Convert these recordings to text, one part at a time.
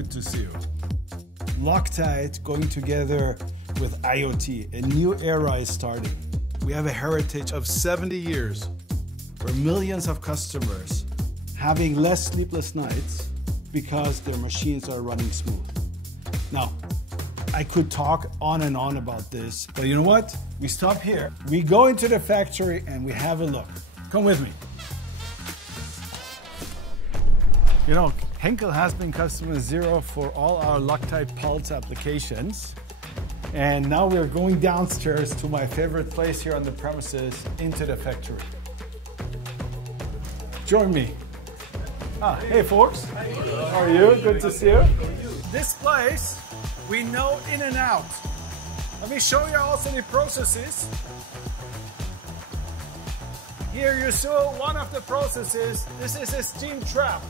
good to see you. LOCTITE going together with IoT, a new era is starting. We have a heritage of 70 years where millions of customers having less sleepless nights because their machines are running smooth. Now, I could talk on and on about this, but you know what? We stop here. We go into the factory and we have a look. Come with me. You know, Henkel has been customer zero for all our LOCTITE Pulse applications. And now we're going downstairs to my favorite place here on the premises, into the factory. Join me. Hey folks, how are you? Good to see you. This place we know in and out. Let me show you also the processes. Here you saw one of the processes. This is a steam trap.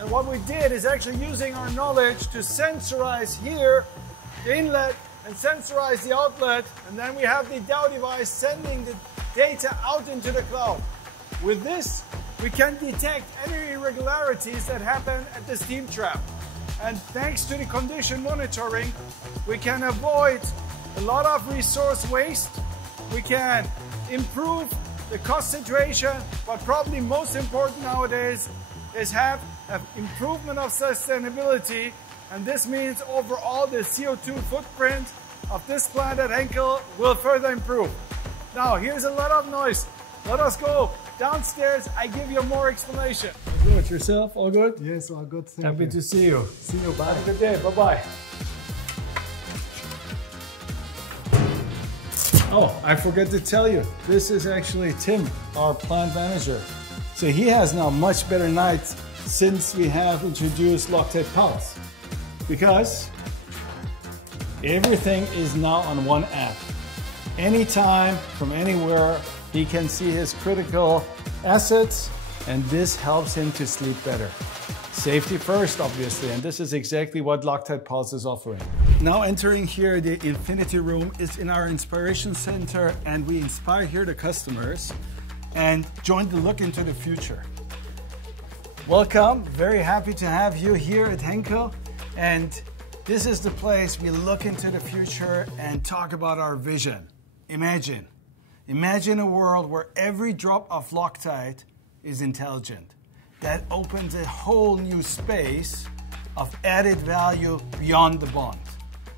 And what we did is actually using our knowledge to sensorize here the inlet and sensorize the outlet, and then we have the DAO device sending the data out into the cloud. With this, we can detect any irregularities that happen at the steam trap. And thanks to the condition monitoring, we can avoid a lot of resource waste. We can improve the cost situation, but probably most important nowadays is have improvement of sustainability, and this means overall the CO2 footprint of this plant at Henkel will further improve. Now here's a lot of noise. Let us go downstairs. I give you more explanation. Good. Yourself? All good? Yes, all good. Happy to see you. See you. Bye. Have a good day. Bye-bye. Oh, I forgot to tell you. This is actually Tim, our plant manager. So he has now much better nights since we have introduced LOCTITE Pulse. Because everything is now on one app. Anytime, from anywhere, he can see his critical assets, and this helps him to sleep better. Safety first, obviously, and this is exactly what LOCTITE Pulse is offering. Now entering here, the Infinity Room is in our Inspiration Center, and we inspire here the customers and join the look into the future. Welcome, very happy to have you here at Henkel, and this is the place we look into the future and talk about our vision. Imagine a world where every drop of LOCTITE is intelligent. That opens a whole new space of added value beyond the bond.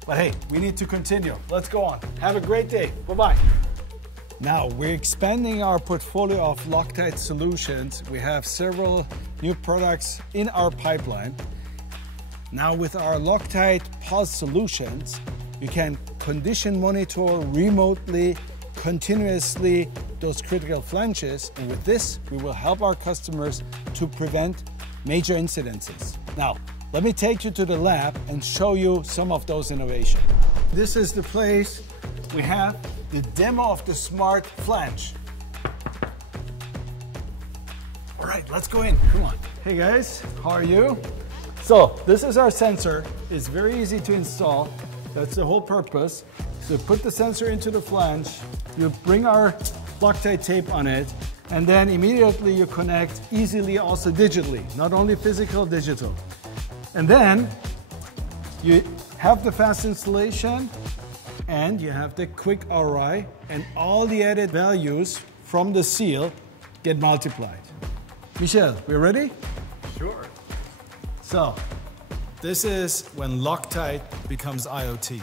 But hey, we need to continue. Let's go on. Have a great day. Bye-bye. Now, we're expanding our portfolio of LOCTITE solutions. We have several new products in our pipeline. Now, with our LOCTITE Pulse solutions, you can condition monitor remotely, continuously, those critical flanges. And with this, we will help our customers to prevent major incidences. Now, let me take you to the lab and show you some of those innovations. This is the place we have the demo of the smart flange. All right, let's go in. Come on. Hey guys, how are you? So this is our sensor. It's very easy to install. That's the whole purpose. So put the sensor into the flange. You bring our LOCTITE tape on it, and then immediately you connect easily also digitally, not only physical, digital. And then you have the fast installation, and you have the quick ROI, and all the added values from the seal get multiplied. Michel, we ready? Sure. So, this is when LOCTITE becomes IoT.